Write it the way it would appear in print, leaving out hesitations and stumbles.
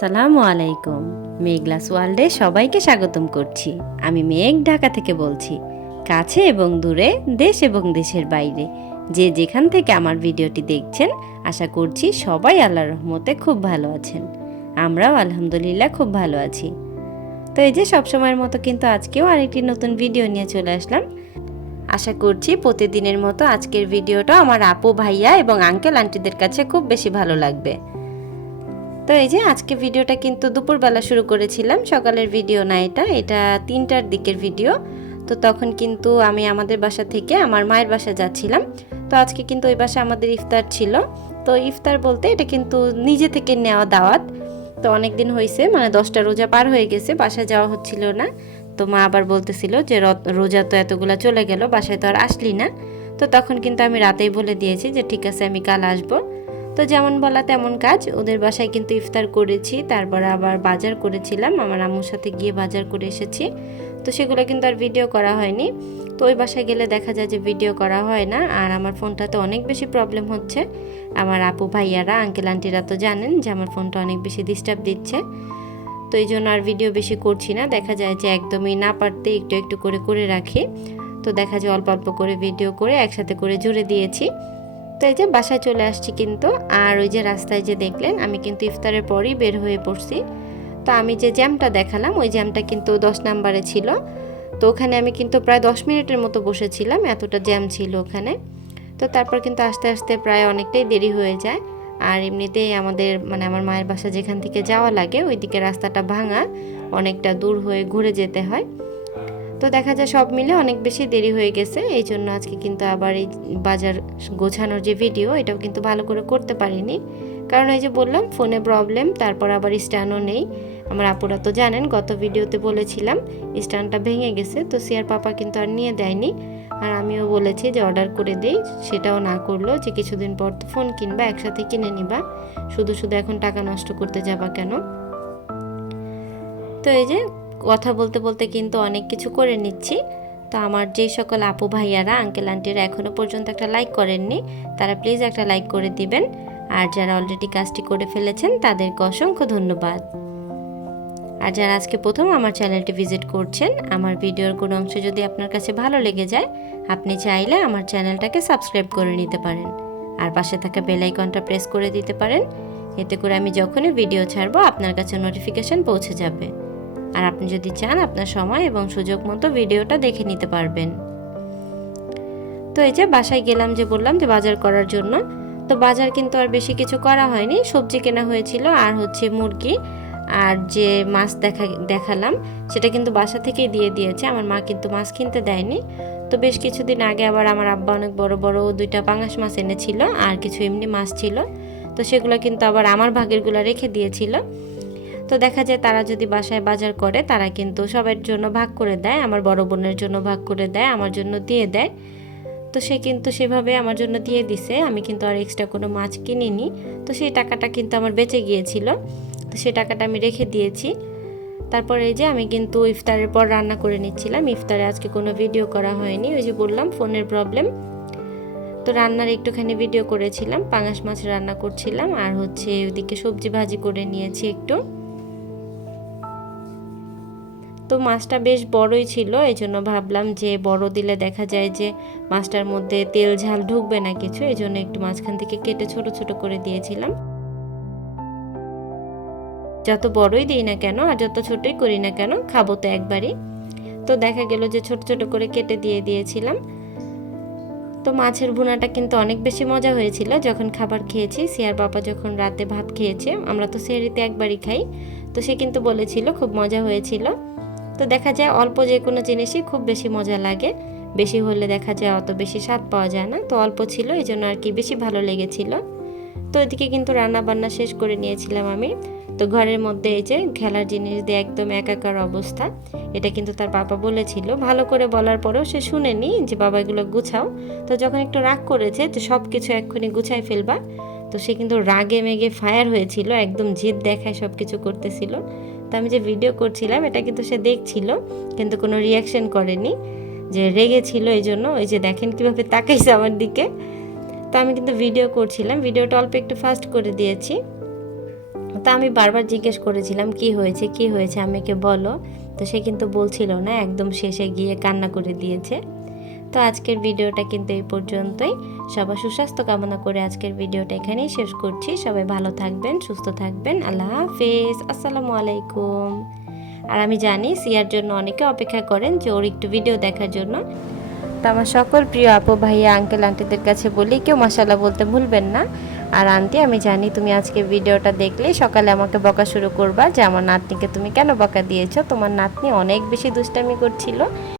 আসসালামু আলাইকুম। মেঘলাস ওয়ার্ল্ডে সবাইকে স্বাগতম করছি। আমি মেঘ, ঢাকা থেকে বলছি। কাছে এবং দূরে, দেশ এবং দেশের বাইরে যে যেখান থেকে আমার ভিডিওটি দেখছেন, আশা করছি সবাই আল্লাহর রহমতে খুব ভালো আছেন। আমরাও আলহামদুলিল্লাহ খুব ভালো আছি। তো এই যে সবসময়ের মতো কিন্তু আজকেও আরেকটি নতুন ভিডিও নিয়ে চলে আসলাম। আশা করছি প্রতিদিনের মতো আজকের ভিডিওটা আমার আপু, ভাইয়া এবং আঙ্কেল আন্টিদের কাছে খুব বেশি ভালো লাগবে। তো এই যে আজকে ভিডিওটা কিন্তু দুপুরবেলা শুরু করেছিলাম, সকালের ভিডিও না, এটা 3টার দিকের ভিডিও। তো তখন কিন্তু আমি আমাদের বাসা থেকে আমার মায়ের বাসা যাচ্ছিলাম। তো আজকে কিন্তু ওই বাসা আমাদের ইফতার ছিল। তো ইফতার বলতে এটা কিন্তু নিজে থেকে নেওয়া দাওয়াত। তো অনেক দিন হয়েছে, মানে 10টা রোজা পার হয়ে গেছে, বাসায় যাওয়া হচ্ছিল না। তো মা আবার বলতেছিল যে রোজা তো এতগুলা চলে গেল, বাসায় তো আর আসলি না। তো তখন কিন্তু আমি রাতেই বলে দিয়েছি যে ঠিক আছে, আমি কাল আসবো। তো যেমন বলা তেমন কাজ, ওদের বাসায় কিন্তু ইফতার করেছি, তারপর আবার বাজার করেছিলাম, আমার আম্মুর সাথে গিয়ে বাজার করে এসেছি। তো সেগুলো কিন্তু আর ভিডিও করা হয়নি। তো ওই বাসায় গেলে দেখা যায় যে ভিডিও করা হয় না, আর আমার ফোনটাতে অনেক বেশি প্রবলেম হচ্ছে। আমার আপু, ভাইয়ারা, আঙ্কেল আন্টিরা তো জানেন যে আমার ফোনটা অনেক বেশি ডিস্টার্ব দিচ্ছে। তো এই জন্য আর ভিডিও বেশি করছি না, দেখা যায় যে একদমই না পারতে একটু একটু করে করে রাখি। তো দেখা যায় অল্প অল্প করে ভিডিও করে একসাথে করে জুড়ে দিয়েছি। তো এই যে বাসায় চলে আসছি কিন্তু, আর ওই যে রাস্তায় যে দেখলেন আমি কিন্তু ইফতারের পরই বের হয়ে পড়ছি। তো আমি যে জ্যামটা দেখালাম ওই জ্যামটা কিন্তু 10 নম্বরে ছিল। তো ওখানে আমি কিন্তু প্রায় 10 মিনিটের মতো বসেছিলাম, এতটা জ্যাম ছিল ওখানে। তো তারপর কিন্তু আস্তে আস্তে প্রায় অনেকটাই দেরি হয়ে যায়। আর এমনিতেই আমাদের মানে আমার মায়ের বাসা যেখান থেকে যাওয়া লাগে ওইদিকে রাস্তাটা ভাঙা, অনেকটা দূর হয়ে ঘুরে যেতে হয়। তো দেখা যায় সব মিলে অনেক বেশি দেরি হয়ে গেছে, এই জন্য আজকে কিন্তু আবার এই বাজার গোছানোর যে ভিডিও এটাও কিন্তু ভালো করে করতে পারিনি। কারণ ওই যে বললাম ফোনে প্রবলেম, তারপর আবার স্ট্যান্ডও নেই। আমার আপুরা তো জানেন, গত ভিডিওতে বলেছিলাম স্ট্যান্ডটা ভেঙে গেছে, তো সিয়ার পাপা কিন্তু আর নিয়ে দেয়নি। আর আমিও বলেছি যে অর্ডার করে দেই, সেটাও না করলো, যে কিছুদিন পর তো ফোন কিনবা, একসাথে কিনে নিবা, শুধু শুধু এখন টাকা নষ্ট করতে যাবা কেন। তো এই যে কথা বলতে বলতে কিন্তু অনেক কিছু করে নিচ্ছি। তো আমার যেই সকল আপু, ভাইয়ারা, আঙ্কেল আন্টিরা এখনও পর্যন্ত একটা লাইক করেননি, তারা প্লিজ একটা লাইক করে দিবেন। আর যারা অলরেডি কাজটি করে ফেলেছেন তাদেরকে অসংখ্য ধন্যবাদ। আর যারা আজকে প্রথম আমার চ্যানেলটি ভিজিট করছেন, আমার ভিডিওর কোনো অংশ যদি আপনার কাছে ভালো লেগে যায়, আপনি চাইলে আমার চ্যানেলটাকে সাবস্ক্রাইব করে নিতে পারেন। আর পাশে থাকা বেল আইকনটা প্রেস করে দিতে পারেন, এতে করে আমি যখনই ভিডিও ছাড়বো আপনার কাছে নোটিফিকেশন পৌঁছে যাবে। আর আপনি যদি চান আপনার সময় এবং সুযোগ মতো ভিডিওটা দেখে নিতে পারবেন। তো এই যে বাসায় গেলাম, যে বললাম যে বাজার করার জন্য। তো বাজার কিন্তু আর বেশি কিছু করা হয়নি, সবজি কেনা হয়েছিল আর হচ্ছে মুরগি। আর যে মাছ দেখালাম সেটা কিন্তু বাসা থেকেই দিয়ে দিয়েছে, আমার মা কিন্তু মাছ কিনতে দেয়নি। তো বেশ কিছুদিন আগে আবার আমার আব্বা অনেক বড় বড় 2টা পাঙাশ মাছ এনেছিল, আর কিছু এমনি মাছ ছিল। তো সেগুলো কিন্তু আবার আমার ভাগেরগুলো রেখে দিয়েছিল। তো দেখা যায় তারা যদি বাসায় বাজার করে তারা কিন্তু সবার জন্য ভাগ করে দেয়, আমার বড় বোনের জন্য ভাগ করে দেয়, আমার জন্য দিয়ে দেয়। তো সে কিন্তু সেভাবে আমার জন্য দিয়ে দিছে, আমি কিন্তু আর এক্সট্রা কোনো মাছ কিনিনি। তো সেই টাকাটা কিন্তু আমার বেঁচে গিয়েছিল, তো সেই টাকাটা আমি রেখে দিয়েছি। তারপরে এই যে আমি কিন্তু ইফতারের পর রান্না করে নিচ্ছিলাম, ইফতারে আজকে কোনো ভিডিও করা হয়নি, ওই যে বললাম ফোনের প্রবলেম। তো রান্নার একটুখানি ভিডিও করেছিলাম, পাঙাশ মাছ রান্না করছিলাম, আর হচ্ছে ওইদিকে সবজি ভাজি করে নিয়েছি একটু। তো মাছটা বেশ বড়ই ছিল, এই জন্য ভাবলাম যে বড় দিলে দেখা যায় যে মাছটার মধ্যে তেল ঝাল ঢুকবে না কিছু, এই জন্য একটু মাঝখান থেকে কেটে ছোট ছোট করে দিয়েছিলাম। যত বড়ই দিই না কেন আর যত ছোটই করি না কেন, খাবো তো একবারই। তো দেখা গেল যে ছোট ছোট করে কেটে দিয়েছিলাম। তো মাছের ভুনাটা কিন্তু অনেক বেশি মজা হয়েছিল যখন খাবার খেয়েছি। সিয়ার বাবা যখন রাতে ভাত খেয়েছে, আমরা তো সেহরিতে একবারই খাই, তো সে কিন্তু বলেছিল খুব মজা হয়েছিল। তো দেখা যায় অল্প যে কোনো জিনিসই খুব বেশি মজা লাগে, বেশি হলে দেখা যায় অত বেশি স্বাদ পাওয়া যায় না। তো অল্প ছিল এই জন্য আর কি বেশি ভালো লেগেছিল। তো এদিকে কিন্তু রান্না বান্না শেষ করে নিয়েছিলাম আমি। তো ঘরের মধ্যে এই যে খেলার জিনিস দিয়ে একদম একাকার অবস্থা, এটা কিন্তু তার বাবা বলেছিল, ভালো করে বলার পরেও সে শুনেনি যে বাবা এগুলো গুছাও। তো যখন একটু রাগ করেছে যে সব কিছু এক্ষুনি গুছাই ফেলবা, তো সে কিন্তু রাগে মেগে ফায়ার হয়েছিল, একদম জিদ দেখায় সব কিছু করতেছিল। তো আমি যে ভিডিও করছিলাম এটা কিন্তু সে দেখছিল, কিন্তু কোনো রিয়াকশন করেনি, যে রেগে ছিল এই জন্য। ওই যে দেখেন কিভাবে তাকাইছে আমার দিকে। তো আমি কিন্তু ভিডিও করছিলাম, ভিডিওটা অল্প একটু ফাস্ট করে দিয়েছি। তা আমি বারবার জিজ্ঞেস করেছিলাম কি হয়েছে আমাকে বলো। তো সে কিন্তু বলছিল না, একদম শেষে গিয়ে কান্না করে দিয়েছে। তো আজকের ভিডিওটা কিন্তু এই পর্যন্তই। সবার সুস্বাস্থ্য কামনা করে আজকের ভিডিওটা এখানেই শেষ করছি। সবাই ভালো থাকবেন, সুস্থ থাকবেন। আল্লাহ হাফেজ, আসসালামু আলাইকুম। আর আমি জানি সিয়ার জন্য অনেকে অপেক্ষা করেন যে ওর একটু ভিডিও দেখার জন্য। তো আমার সকল প্রিয় আপু ভাইয়া আঙ্কেল আন্টিদের কাছে বলি কেউ মাশাআল্লাহ বলতে ভুলবেন না। আর আন্টি, আমি জানি তুমি আজকে ভিডিওটা দেখলেই সকালে আমাকে বকা শুরু করবা যে আমার নাতনিকে তুমি কেন বকা দিয়েছো। তোমার নাতনি অনেক বেশি দুষ্টামি করছিল।